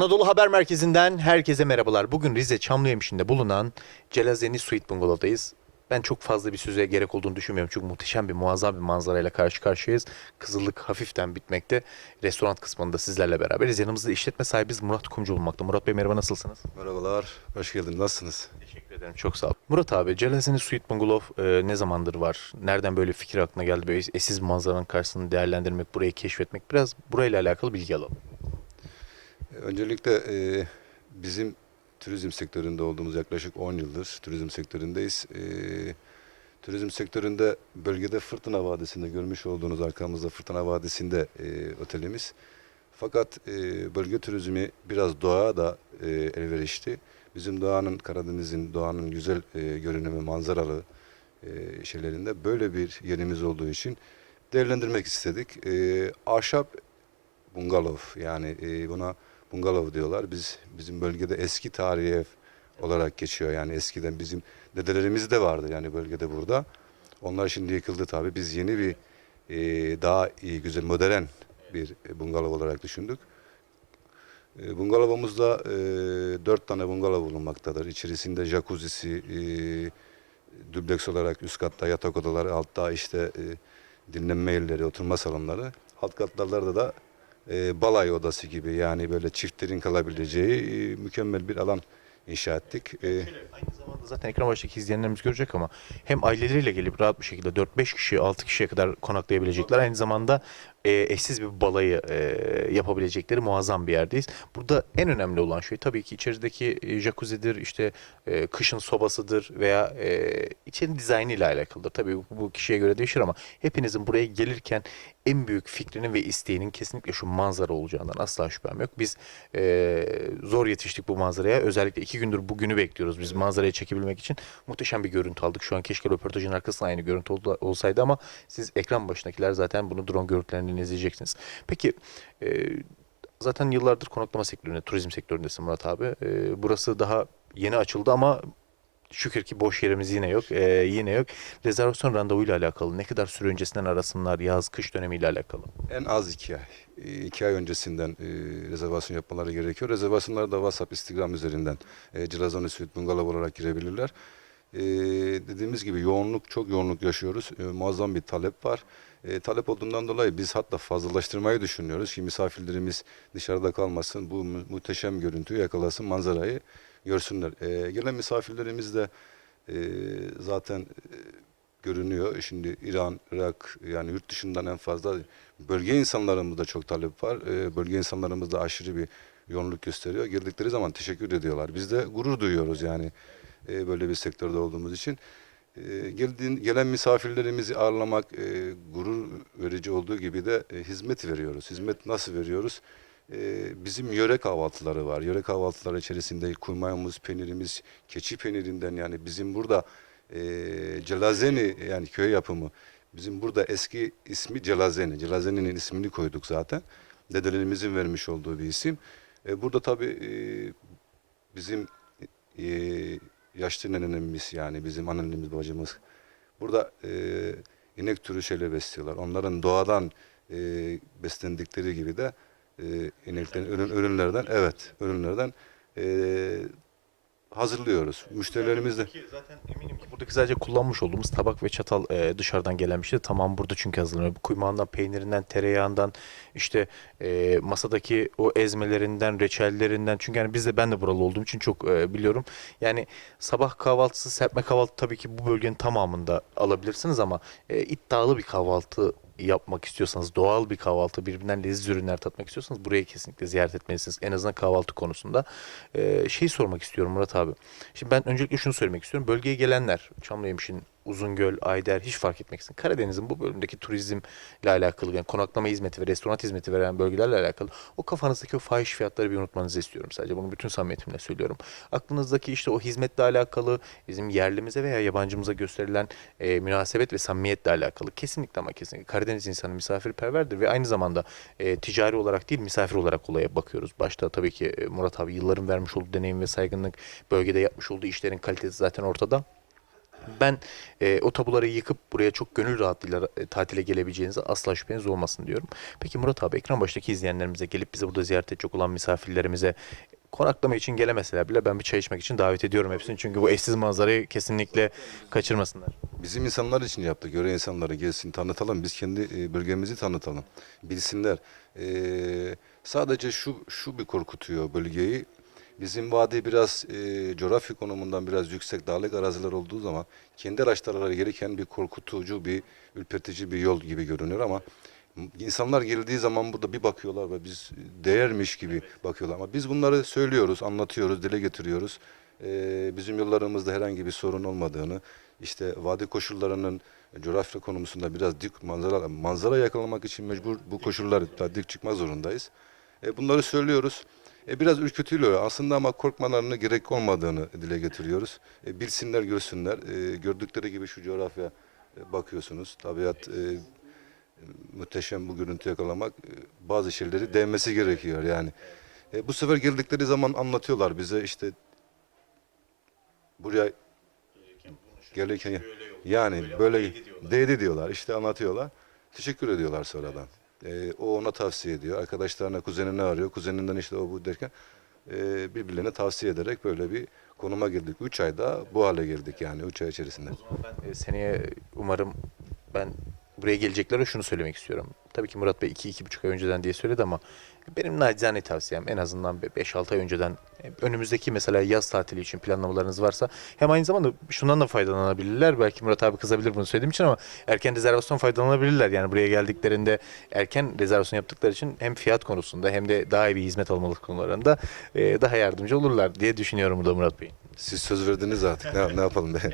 Anadolu Haber Merkezi'nden herkese merhabalar. Bugün Rize Çamlıhemşin'de bulunan Celazeni Suite Bungalov'dayız. Ben çok fazla bir söze gerek olduğunu düşünmüyorum. Çünkü muhteşem bir, muazzam bir manzarayla karşı karşıyayız. Kızıllık hafiften bitmekte. Restoran kısmında sizlerle beraberiz. Yanımızda işletme sahibiz Murat Kumcu bulunmakta. Murat Bey merhaba nasılsınız? Merhabalar, hoş geldiniz. Nasılsınız? Teşekkür ederim. Çok sağ ol. Murat abi Celazeni Suite Bungalov e, ne zamandır var? Nereden böyle fikir aklına geldi? Böyle eşsiz manzaranın karşısını değerlendirmek, burayı keşfetmek. Biraz burayla alakalı bilgi alalım. Öncelikle e, bizim turizm sektöründe olduğumuz yaklaşık 10 yıldır turizm sektöründeyiz. E, turizm sektöründe bölgede Fırtına Vadisi'nde görmüş olduğunuz arkamızda Fırtına Vadisi'nde e, otelimiz. Fakat e, bölge turizmi biraz doğaya da e, elverişli. Bizim doğanın, Karadeniz'in doğanın güzel e, görünümü, manzaralı e, şeylerinde böyle bir yerimiz olduğu için değerlendirmek istedik. E, ahşap bungalov yani e, buna bungalov diyorlar. Biz bizim bölgede eski tarihi olarak geçiyor. Yani eskiden bizim dedelerimiz de vardı yani bölgede burada. Onlar şimdi yıkıldı tabii. Biz yeni bir e, daha iyi, güzel, modern bir bungalov olarak düşündük. E, bungalovumuzda e, dört tane bungalov bulunmaktadır. İçerisinde jacuzzi'si, e, dubleks olarak üst katta yatak odaları, altta işte e, dinlenme yerleri, oturma salonları. Alt katlarda da e, balay odası gibi yani böyle çiftlerin kalabileceği e, mükemmel bir alan inşa ettik. E, Aynı zamanda zaten ekran başındaki izleyenlerimiz görecek ama hem aileleriyle gelip rahat bir şekilde 4-5 kişi, 6 kişiye kadar konaklayabilecekler. Aynı zamanda e, eşsiz bir balayı e, yapabilecekleri muazzam bir yerdeyiz. Burada en önemli olan şey tabii ki içerideki e, jacuzzidir, işte e, kışın sobasıdır veya e, içerinin dizaynı ile alakalıdır. Tabii bu, bu kişiye göre değişir ama hepinizin buraya gelirken en büyük fikrinin ve isteğinin kesinlikle şu manzara olacağından asla şüphem yok. Biz e, zor yetiştik bu manzaraya. Özellikle iki gündür bugünü bekliyoruz biz manzarayı çekebilmek için. Muhteşem bir görüntü aldık. Şu an keşke röportajın arkasında aynı görüntü olsaydı ama siz ekran başındakiler zaten bunu drone görüntülerinden izleyeceksiniz. Peki e, zaten yıllardır konaklama sektöründe, turizm sektöründesin Murat abi. E, burası daha yeni açıldı ama şükür ki boş yerimiz yine yok. E, yine yok. Rezervasyon randevuyla alakalı ne kadar süre öncesinden arasınlar yaz, kış dönemiyle alakalı. En az iki ay. E, iki ay öncesinden e, rezervasyon yapmaları gerekiyor. Rezervasyonları da WhatsApp, Instagram üzerinden e, Cilazone Suite Bungalov olarak girebilirler. E, dediğimiz gibi yoğunluk, çok yoğunluk yaşıyoruz. E, muazzam bir talep var. E, talep olduğundan dolayı biz hatta fazlalaştırmayı düşünüyoruz ki misafirlerimiz dışarıda kalmasın, bu mu- muhteşem görüntüyü yakalasın, manzarayı görsünler. E, gelen misafirlerimiz de e, zaten e, görünüyor. Şimdi İran, Irak yani yurt dışından en fazla bölge insanlarımızda çok talep var. E, bölge insanlarımızda aşırı bir yoğunluk gösteriyor. Girdikleri zaman teşekkür ediyorlar. Biz de gurur duyuyoruz yani e, böyle bir sektörde olduğumuz için. E, geldiğin, gelen misafirlerimizi ağırlamak e, gurur verici olduğu gibi de e, hizmet veriyoruz. Hizmet nasıl veriyoruz? E, bizim yöre kahvaltıları var. Yöre kahvaltıları içerisinde kuymayımız, peynirimiz, keçi peynirinden yani bizim burada e, celazeni yani köy yapımı. Bizim burada eski ismi celazeni. Celazeninin ismini koyduk zaten. Dedelerimizin vermiş olduğu bir isim. E, burada tabii e, bizim e, yaşlı nenemiz yani bizim annemiz bacımız burada e, inek türü şeyle besliyorlar. Onların doğadan e, beslendikleri gibi de e, ineklerin ürün, ürünlerden evet ürünlerden e, hazırlıyoruz. Müşterilerimiz de Ki zaten eminim ki buradaki sadece kullanmış olduğumuz tabak ve çatal e, dışarıdan gelen bir şey. Tamam burada çünkü hazırlanıyor. Bu Kuymağından, peynirinden, tereyağından, işte e, masadaki o ezmelerinden, reçellerinden. Çünkü yani biz de ben de buralı olduğum için çok e, biliyorum. Yani sabah kahvaltısı, serpme kahvaltı tabii ki bu bölgenin tamamında alabilirsiniz ama e, iddialı bir kahvaltı yapmak istiyorsanız, doğal bir kahvaltı, birbirinden leziz ürünler tatmak istiyorsanız burayı kesinlikle ziyaret etmelisiniz. En azından kahvaltı konusunda. Ee, şey sormak istiyorum Murat abi. Şimdi ben öncelikle şunu söylemek istiyorum. Bölgeye gelenler, Çamlıhemşin, Uzungöl, Ayder hiç fark etmeksizin. Karadeniz'in bu bölümdeki turizmle alakalı, yani konaklama hizmeti ve restoran hizmeti veren bölgelerle alakalı o kafanızdaki o fahiş fiyatları bir unutmanızı istiyorum sadece. Bunu bütün samimiyetimle söylüyorum. Aklınızdaki işte o hizmetle alakalı, bizim yerlimize veya yabancımıza gösterilen e, münasebet ve samimiyetle alakalı. Kesinlikle ama kesinlikle Karadeniz insanı misafirperverdir ve aynı zamanda e, ticari olarak değil misafir olarak olaya bakıyoruz. Başta tabii ki e, Murat abi yılların vermiş olduğu deneyim ve saygınlık, bölgede yapmış olduğu işlerin kalitesi zaten ortada. Ben e, o tabuları yıkıp buraya çok gönül rahatlığıyla e, tatile gelebileceğinize asla şüpheniz olmasın diyorum. Peki Murat abi ekran baştaki izleyenlerimize gelip bizi burada ziyaret edecek olan misafirlerimize konaklama için gelemeseler bile ben bir çay içmek için davet ediyorum hepsini. Çünkü bu eşsiz manzarayı kesinlikle kaçırmasınlar. Bizim insanlar için yaptık. Göre insanları gelsin tanıtalım. Biz kendi e, bölgemizi tanıtalım. Bilsinler. E, sadece şu şu bir korkutuyor bölgeyi. Bizim vadi biraz e, coğrafi konumundan biraz yüksek dağlık araziler olduğu zaman kendi araçları gereken bir korkutucu, bir ürpertici bir yol gibi görünüyor ama insanlar geldiği zaman burada bir bakıyorlar ve biz değermiş gibi bakıyorlar. Ama biz bunları söylüyoruz, anlatıyoruz, dile getiriyoruz. E, bizim yollarımızda herhangi bir sorun olmadığını, işte vadi koşullarının coğrafya konumunda biraz dik manzara manzara yakalamak için mecbur bu koşullar dik çıkma zorundayız. E, bunları söylüyoruz. E, biraz ürkütülüyor aslında ama korkmalarına gerek olmadığını dile getiriyoruz. E, bilsinler, görsünler. E, gördükleri gibi şu coğrafya e, bakıyorsunuz. Tabiat e, muhteşem bu görüntü yakalamak e, bazı şeyleri değmesi gerekiyor yani. E, bu sefer geldikleri zaman anlatıyorlar bize işte buraya gelirken yani böyle değdi diyorlar işte anlatıyorlar. Teşekkür ediyorlar sonradan. E, o ona tavsiye ediyor. Arkadaşlarına kuzenini arıyor. Kuzeninden işte o bu derken e, birbirlerine tavsiye ederek böyle bir konuma girdik. Üç ayda bu hale geldik yani üç ay içerisinde. Ben e, seneye umarım ben buraya geleceklere şunu söylemek istiyorum. Tabii ki Murat Bey 2-2,5 ay önceden diye söyledi ama Benim nacizane tavsiyem en azından 5-6 ay önceden e, önümüzdeki mesela yaz tatili için planlamalarınız varsa hem aynı zamanda şundan da faydalanabilirler. Belki Murat abi kızabilir bunu söylediğim için ama erken rezervasyon faydalanabilirler. Yani buraya geldiklerinde erken rezervasyon yaptıkları için hem fiyat konusunda hem de daha iyi bir hizmet almalı konularında e, daha yardımcı olurlar diye düşünüyorum burada Murat Bey. Siz söz verdiniz artık. Ne, ne yapalım be?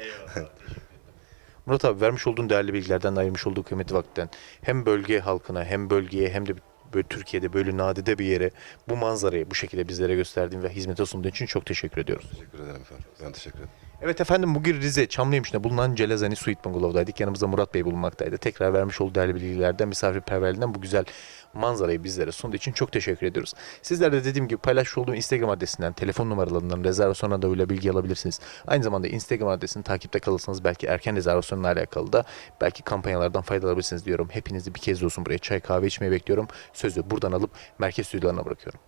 Murat abi vermiş olduğun değerli bilgilerden ayırmış olduğu kıymetli vakitten hem bölge halkına hem bölgeye hem de böyle Türkiye'de böyle nadide bir yere bu manzarayı bu şekilde bizlere gösterdiğin ve hizmete sunduğun için çok teşekkür ediyoruz. teşekkür ederim efendim. Ben teşekkür ederim. Evet efendim bugün Rize Çamlıyemiş'te bulunan Celezani Suite Bungalov'daydık. Yanımızda Murat Bey bulunmaktaydı. Tekrar vermiş olduğu değerli bilgilerden, misafirperverliğinden bu güzel manzarayı bizlere sunduğu için çok teşekkür ediyoruz. Sizler de dediğim gibi paylaşmış olduğum Instagram adresinden, telefon numaralarından rezervasyon adıyla bilgi alabilirsiniz. Aynı zamanda Instagram adresini takipte kalırsanız belki erken rezervasyonla alakalı da belki kampanyalardan faydalanabilirsiniz diyorum. Hepinizi bir kez olsun buraya çay kahve içmeye bekliyorum. Sözü buradan alıp merkez stüdyolarına bırakıyorum.